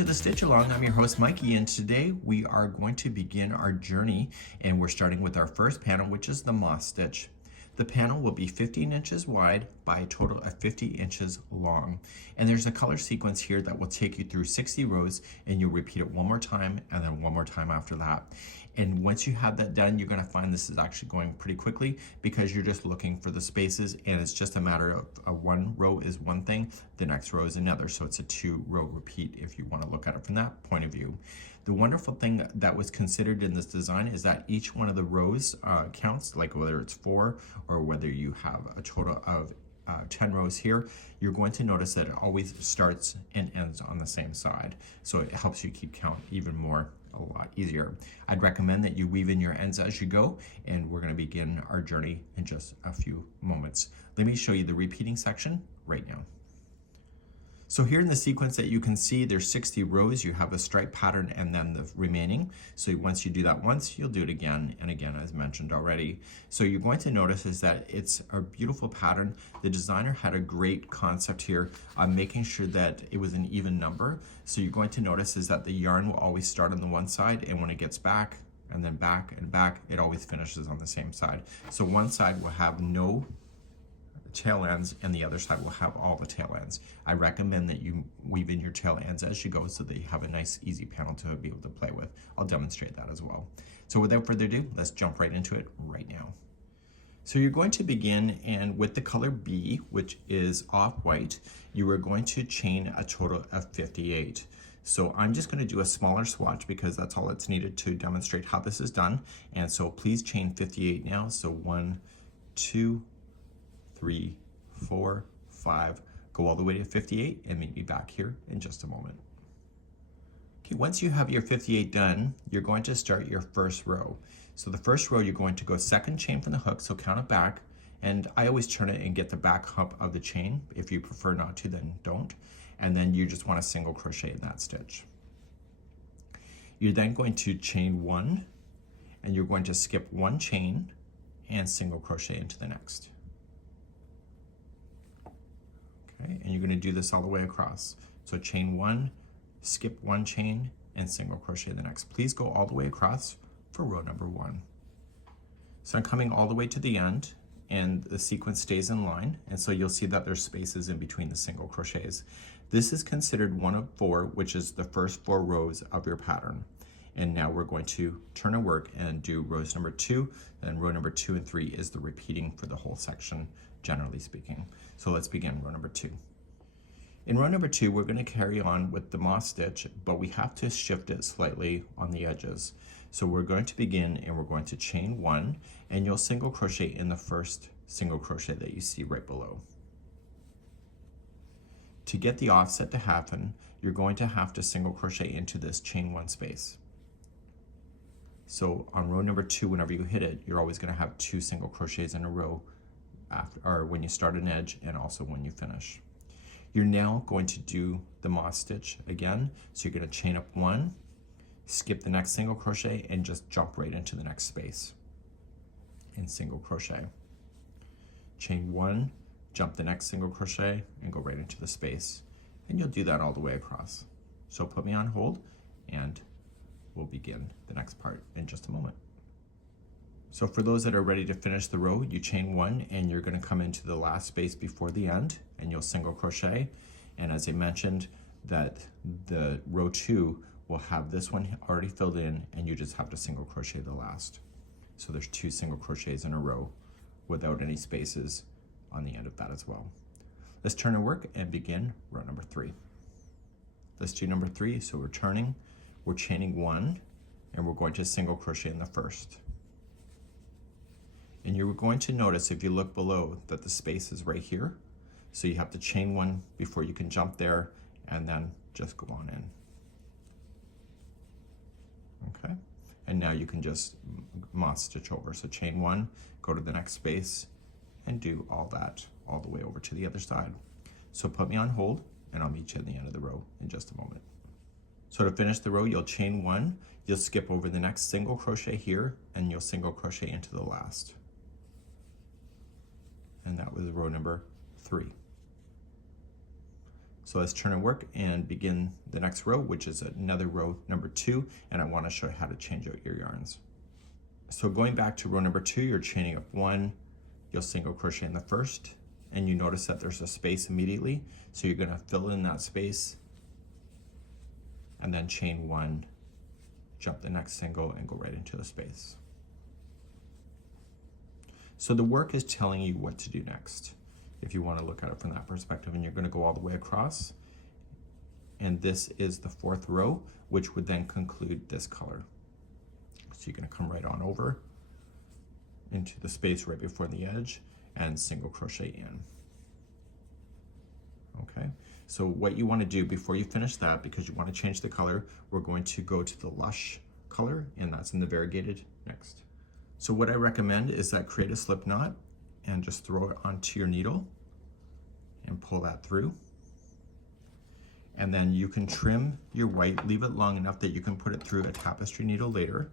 to the Stitch Along. I'm your host Mikey, and today we are going to begin our journey, and we're starting with our first panel, which is the moss stitch. The panel will be 15 inches wide by a total of 50 inches long. And there's a color sequence here that will take you through 60 rows, and you'll repeat it one more time and then one more time after that. And once you have that done, you're going to find this is actually going pretty quickly because you're just looking for the spaces, and it's just a matter of one row is one thing, the next row is another. So it's a 2-row repeat if you want to look at it from that point of view. The wonderful thing that was considered in this design is that each one of the rows counts, like whether it's 4 or whether you have a total of 10 rows here. You're going to notice that it always starts and ends on the same side. So it helps you keep count even more, a lot easier. I'd recommend that you weave in your ends as you go, and we're going to begin our journey in just a few moments. Let me show you the repeating section right now. So here in the sequence that you can see, there's 60 rows. You have a stripe pattern and then the remaining. So once you do that once, you'll do it again and again, as mentioned already. So you're going to notice is that it's a beautiful pattern. The designer had a great concept here on making sure that it was an even number. So you're going to notice is that the yarn will always start on the one side, and when it gets back and then back and back, it always finishes on the same side. So one side will have no tail ends and the other side will have all the tail ends. I recommend that you weave in your tail ends as you go so that you have a nice easy panel to be able to play with. I'll demonstrate that as well. So without further ado, let's jump right into it right now. So you're going to begin, and with the color B, which is off-white, you are going to chain a total of 58. So I'm just going to do a smaller swatch because that's all it's needed to demonstrate how this is done. And so please chain 58 now. So 1, 2, 3, 4, 5, go all the way to 58 and meet me back here in just a moment. Okay, once you have your 58 done, you're going to start your first row. So the first row, you're going to go second chain from the hook, so count it back. And I always turn it and get the back hump of the chain. If you prefer not to, then don't. And then you just want to single crochet in that stitch. You're then going to chain 1, and you're going to skip 1 chain and single crochet into the next. Okay, and you're going to do this all the way across. So chain 1, skip 1 chain, and single crochet the next. Please go all the way across for row number 1. So I'm coming all the way to the end, and the sequence stays in line, and so you'll see that there's spaces in between the single crochets. This is considered one of 4, which is the first 4 rows of your pattern. And now we're going to turn our work and do rows number 2, and row number 2 and 3 is the repeating for the whole section, generally speaking. So let's begin row number 2. In row number 2, we're going to carry on with the moss stitch, but we have to shift it slightly on the edges. So we're going to begin, and we're going to chain 1, and you'll single crochet in the first single crochet that you see right below. To get the offset to happen, you're going to have to single crochet into this chain 1 space. So on row number 2, whenever you hit it, you're always going to have 2 single crochets in a row after, or when you start an edge and also when you finish. You're now going to do the moss stitch again. So you're going to chain up 1, skip the next single crochet, and just jump right into the next space and single crochet. Chain 1, jump the next single crochet, and go right into the space. And you'll do that all the way across. So put me on hold, and we'll begin the next part in just a moment. So for those that are ready to finish the row, you chain 1, and you're going to come into the last space before the end, and you'll single crochet. And as I mentioned, that the row 2 will have this one already filled in, and you just have to single crochet the last. So there's 2 single crochets in a row without any spaces on the end of that as well. Let's turn our work and begin row number 3. Let's do number 3. So we're turning, we're chaining 1, and we're going to single crochet in the first. And you're going to notice, if you look below, that the space is right here. So you have to chain 1 before you can jump there, and then just go on in. Okay, and now you can just moss stitch over. So chain 1, go to the next space, and do all that all the way over to the other side. So put me on hold, and I'll meet you at the end of the row in just a moment. So to finish the row, you'll chain 1, you'll skip over the next single crochet here, and you'll single crochet into the last. And that was row number 3. So let's turn and work and begin the next row, which is another row number 2, and I want to show you how to change out your yarns. So going back to row number 2, you're chaining up 1, you'll single crochet in the first, and you notice that there's a space immediately, so you're going to fill in that space and then chain 1, jump the next single, and go right into the space. So the work is telling you what to do next, if you want to look at it from that perspective, and you're going to go all the way across, and this is the 4th row, which would then conclude this color. So you're going to come right on over into the space right before the edge and single crochet in. Okay, so what you want to do before you finish that, because you want to change the color, we're going to go to the lush color, and that's in the variegated next. So what I recommend is that create a slip knot and just throw it onto your needle and pull that through. And then you can trim your white, leave it long enough that you can put it through a tapestry needle later.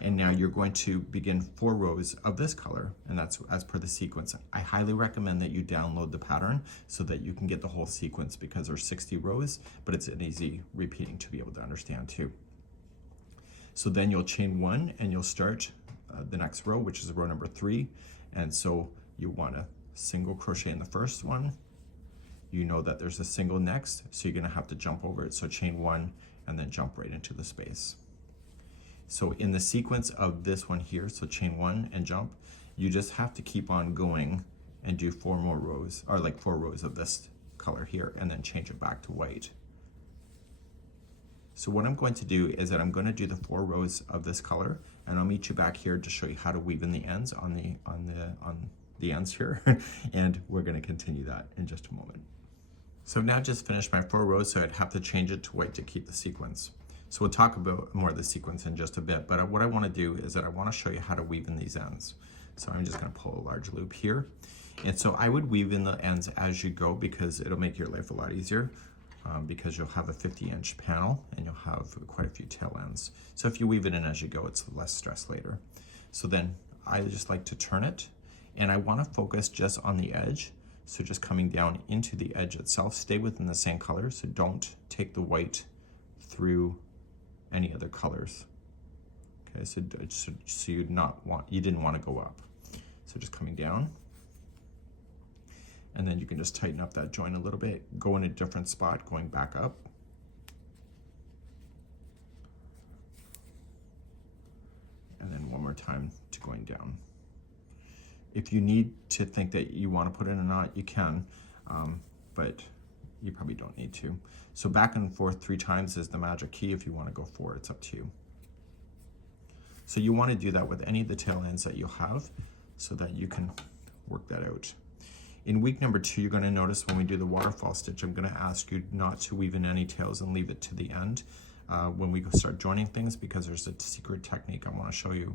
And now you're going to begin 4 rows of this color, and that's as per the sequence. I highly recommend that you download the pattern so that you can get the whole sequence, because there's 60 rows, but it's an easy repeating to be able to understand too. So then you'll chain 1 and you'll start the next row, which is row number 3. And so you want to single crochet in the first one. You know that there's a single next, so you're going to have to jump over it. So chain 1 and then jump right into the space. So in the sequence of this one here, so chain 1 and jump, you just have to keep on going and do 4 more rows, or like 4 rows of this color here, and then change it back to white. So what I'm going to do is that I'm going to do the 4 rows of this color, and I'll meet you back here to show you how to weave in the ends on the ends here, and we're going to continue that in just a moment. So I've now just finished my 4 rows, so I'd have to change it to white to keep the sequence. So we'll talk about more of the sequence in just a bit, but what I want to do is that I want to show you how to weave in these ends. So I'm just going to pull a large loop here, and so I would weave in the ends as you go, because it'll make your life a lot easier. Because you'll have a 50-inch panel and you'll have quite a few tail ends. So if you weave it in as you go, it's less stress later. So then I just like to turn it, and I want to focus just on the edge. So just coming down into the edge itself, stay within the same color, so don't take the white through any other colors. Okay, so you didn't want to go up. So just coming down. And then you can just tighten up that joint a little bit, go in a different spot, going back up. And then one more time to going down. If you need to think that you want to put in a knot, you can, but you probably don't need to. So back and forth 3 times is the magic key. If you want to go 4, it's up to you. So you want to do that with any of the tail ends that you have, so that you can work that out. In week number 2, you're going to notice when we do the waterfall stitch, I'm going to ask you not to weave in any tails and leave it to the end when we start joining things, because there's a secret technique I want to show you,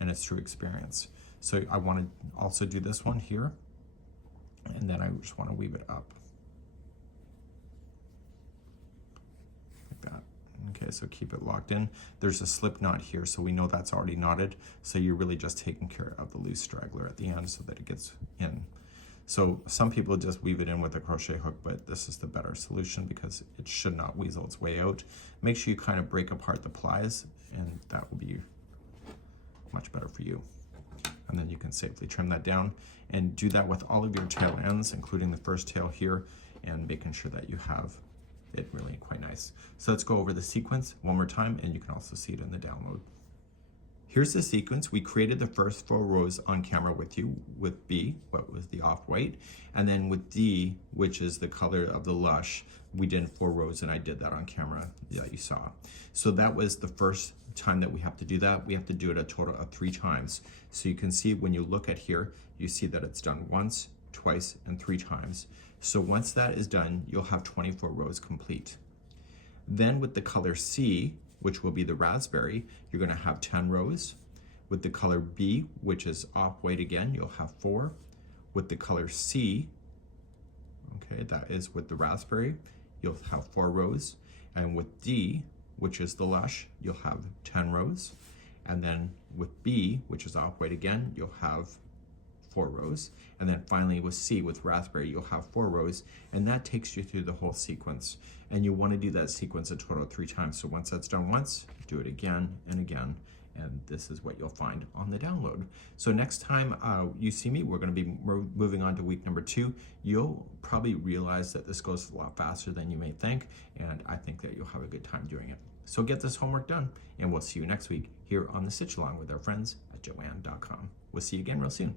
and it's through experience. So I want to also do this one here, and then I just want to weave it up like that. Okay, so keep it locked in. There's a slip knot here, so we know that's already knotted, so you're really just taking care of the loose straggler at the end so that it gets in. So some people just weave it in with a crochet hook, but this is the better solution because it should not weasel its way out. Make sure you kind of break apart the plies, and that will be much better for you. And then you can safely trim that down, and do that with all of your tail ends, including the first tail here, and making sure that you have it really quite nice. So let's go over the sequence one more time, and you can also see it in the download. Here's the sequence. We created the first 4 rows on camera with you, with B, what was the off-white, and then with D, which is the color of the lush, we did 4 rows, and I did that on camera that you saw. So that was the first time that we have to do that. We have to do it a total of 3 times. So you can see when you look at here, you see that it's done once, twice, and 3 times. So once that is done, you'll have 24 rows complete. Then with the color C, which will be the raspberry, you're going to have 10 rows. With the color B, which is off-white again, you'll have 4. With the color C, okay, that is with the raspberry, you'll have 4 rows. And with D, which is the lush, you'll have 10 rows. And then with B, which is off-white again, you'll have 4 rows. And then finally with C, with raspberry, you'll have 4 rows, and that takes you through the whole sequence. And you want to do that sequence a total of 3 times. So once that's done once, do it again and again. And this is what you'll find on the download. So next time you see me, we're going to be moving on to week number 2. You'll probably realize that this goes a lot faster than you may think, and I think that you'll have a good time doing it. So get this homework done, and we'll see you next week here on the Stitch Along with our friends at JOANN.com. We'll see you again real soon.